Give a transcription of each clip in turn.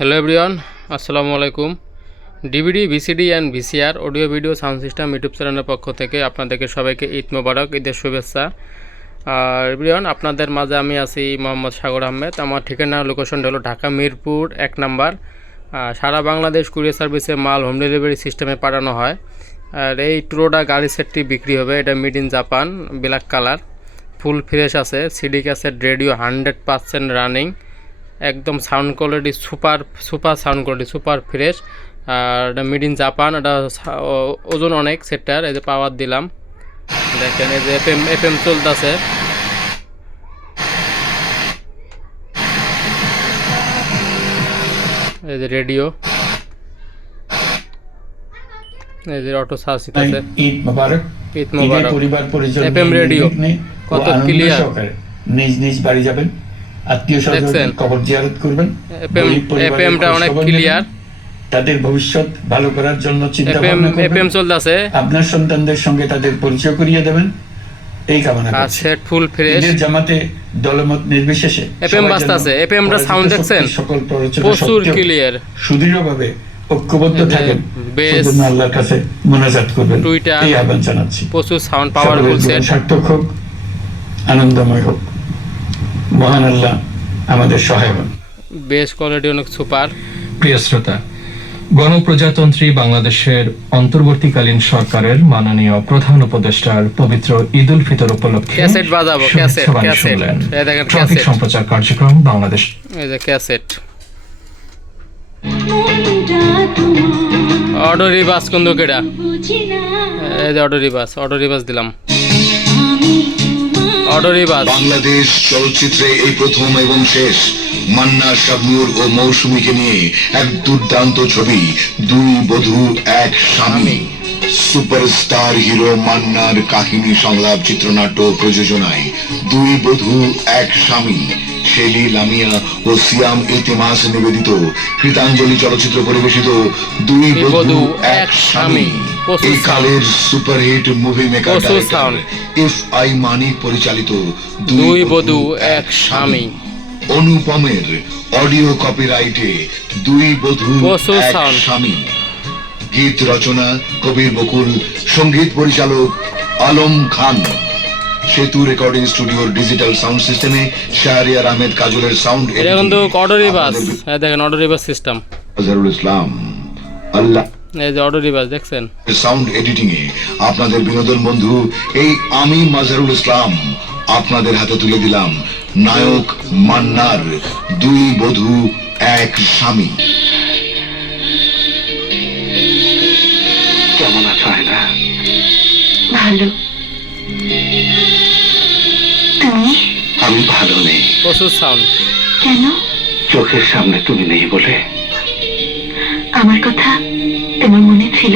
Hello everyone আসসালামু আলাইকুম DVD VCD and VCR audio video sound system YouTube চ্যানেলের পক্ষ থেকে আপনাদেরকে সবাইকে ঈদ মোবারক, ঈদের শুভেচ্ছা। আর এভরিওয়ান আপনাদের মাঝে আমি আছি মোহাম্মদ সাগর আহমেদ। আমার ঠিকানা লোকেশনটা হলো ঢাকা মিরপুর এক নাম্বার। সারা বাংলাদেশ কুরিয়ার সার্ভিসে মাল হোম ডেলিভারি সিস্টেমে পাঠানো হয়। আর এই ট্রোডা গাড়ি সেটটি বিক্রি হবে, এটা made in Japan black colour full fresh আছে CD cassette radio hundred percent running একদম sound quality super super sound quality super fresh আর এটা মেড ইন জাপান এটা ওজন অনেক সেটার এই যে পাওয়ার দিলাম। দেখেন এই যে এফ এম এফ এম চলতেছে। এই যে রেডিও এই যে অটো সার্চ আছে ঈদ মোবারক। ঈদ মোবারক। পরিবার পরিজন নিয়ে রেডিও। কত ক্লিয়ার নিজ নিজ বাড়ি যাবেন। আত্মীয় স্বজন কবর জিয়ারত করবেন এফএম এফএমটা অনেক ক্লিয়ার তাদের ভবিষ্যৎ ভালো করার জন্য চিন্তা এফএম ভাবনা এফএম চলতেছে। আপনার সন্তানদের সঙ্গে তাদের পরিচয় করিয়ে দেবেন। এই কামনা সেট ফুল ফ্রেশ জামাতে দলমত নির্বিশেষে সবাই বাজতাছে, যেন FM টা পরাজিত sound দেখছেন? সকল প্ররোচনা প্রচুর ক্লিয়ার সুদৃঢ়ভাবে ঐক্যবদ্ধ থাকেন। সেজন্য আল্লাহর কাছে মোনাজাত করবেন। এই আহ্বান জানাচ্ছি। প্রচুর সাউন্ড পাওয়ারফুল সেট সার্থক হোক আনন্দময় হোক। মহান আল্লাহ আমাদের সহায় হন বেস কোয়ালিটি অনেক সুপার। প্রিয় শ্রোতা গণপ্রজাতন্ত্রী বাংলাদেশের অন্তর্বর্তীকালীন সরকারের মাননীয় প্রধান উপদেষ্টার পবিত্র ঈদ উল ফিতর উপলক্ষে ক্যাসেট বাজাবো, শুভেচ্ছা ক্যাসেট, ক্যাসেট। এই দেখেন ট্রাফিক ক্যাসেট। সম্প্রচার কার্যক্রম বাংলাদেশ। এই যে ক্যাসেট অটো কোন এই যে অটো রিবাস দিলাম। বাংলাদেশ চলচ্চিত্রে এই প্রথম এবং শেষ মান্না শাবনুর ও মৌসুমীকে নিয়ে এক দুর্দান্ত ছবি দুই বধূ এক স্বামী। সুপারস্টার হিরো মান্নার কাহিনী সংলাপ চিত্রনাট্য প্রযোজনায় দুই বধূ এক স্বামী। শেলি লামিয়া ও সিয়াম ইতিমাস নিবেদিত কৃতাঞ্জলি চলচ্চিত্র পরিবেশিত দুই বধূ এক স্বামী। এই কালের superhit movie maker. F I Manik পরিচালিত দুই বধূ এক স্বামী। অনুপমের অডিও কপিরাইটে দুই বধূ এক স্বামী। গীত রচনা কবির বকুল সংগীত পরিচালক আলম খান। সেতু রেকর্ডিং স্টুডিওর ডিজিটাল সাউন্ড সিস্টেমে শাহরিয়ার আহমেদ কাজলের সাউন্ড এটা কিন্তু অটো রিবাস এই দেখেন auto reverse system Azharul Islam. আল্লাহ এই যে অটো রিবাস দেখছেন? সাউন্ড এডিটিং এ আপনাদের বিনোদন বন্ধু এই আমি মাজহারুল ইসলাম আপনাদের হাতে তুলে দিলাম নায়ক মান্নার দুই বধূ এক স্বামী। কেমন আছো আয়না ভালো। তুমি? আমি ভালো নেই। প্রচুর সাউন্ড কেন? চোখের সামনে তুমি নেই বলে আমার কথা তোমার মনে ছিল?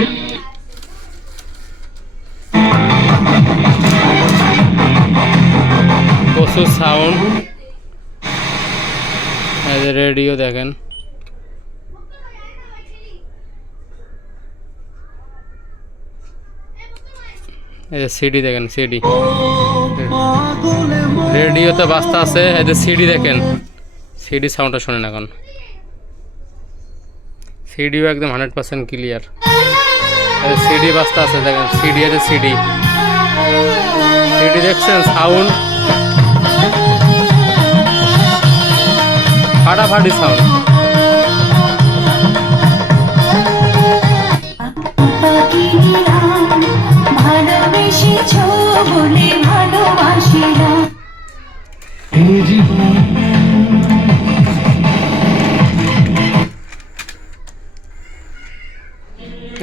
সাউন্ড? রেডিও দেখেন। সিডি দেখেন, সিডি। রেডিওতে বাস্তা আছে, এই যে সিডি দেখেন। সিডি সাউন্ডটা শোনেন এখন। সিডিও একদম হান্ড্রেড পার্সেন্ট ক্লিয়ার। সিডি বাস্তা আছে দেখেন সিডি আছে সিডি। সিডি দেখছেন সাউন্ড। ফাটাফাটি সাউন্ড। ভালোবেসেছ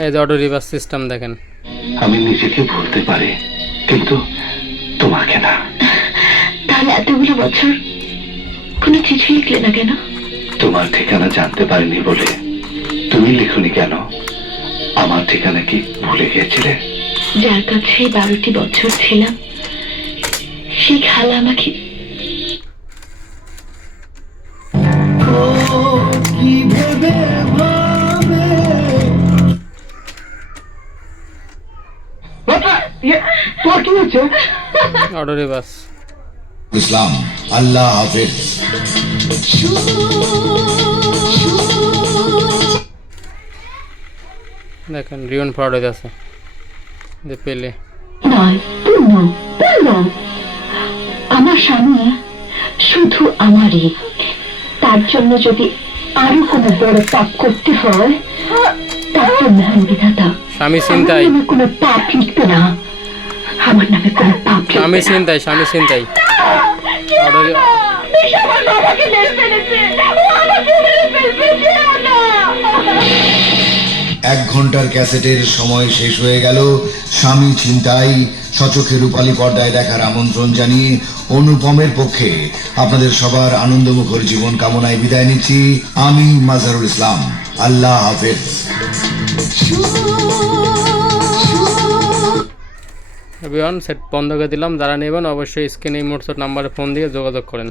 এই যে অটো রিভার্স সিস্টেম দেখেন। আমি নিজেকে ভুলতে পারি কিন্তু তোমাকে না। তাহলে এতগুলো বছর কোনো চিঠি লিখলে না কেন? তোমার ঠিকানা জানতে পারিনি বলে। তুমি লিখনি কেন? আমার ঠিকানা কি ভুলে গিয়েছিলে? যার কাছে বারোটি বছর ছিলাম সেই খালা আমাকে অটো রিভার্স ইসলাম আল্লাহ হাফেজ। দেখেন রিয়ন ফ্রড হয়ে আছে যে পেলে। আমার স্বামী শুধু আমারই। তার জন্য যদি আরও কোনো বড় পাপ করতে হয় তার মহান বিধাতা। স্বামী চিন্তাই কোনো পাপ লিখবে না। আমার নামে কোনো পাপ স্বামী। চিন্তাই স্বামী চিন্তাই এক ঘণ্টার ক্যাসেটের সময় শেষ হয়ে গেল। স্বামী ছিনতাই সচোখে রূপালী পর্দায় দেখার আমন্ত্রণ জানিয়ে অনুপমের পক্ষে আপনাদের সবার আনন্দমুখর জীবন কামনায় বিদায় নিচ্ছি। আমি মাজারুল ইসলাম। আল্লাহ হাফেজ। এভরিওয়ান, সেট বন্ধ করে দিলাম। যারা নেবেন অবশ্যই স্ক্রিনে মোটসট নাম্বারে ফোন দিয়ে যোগাযোগ করেন।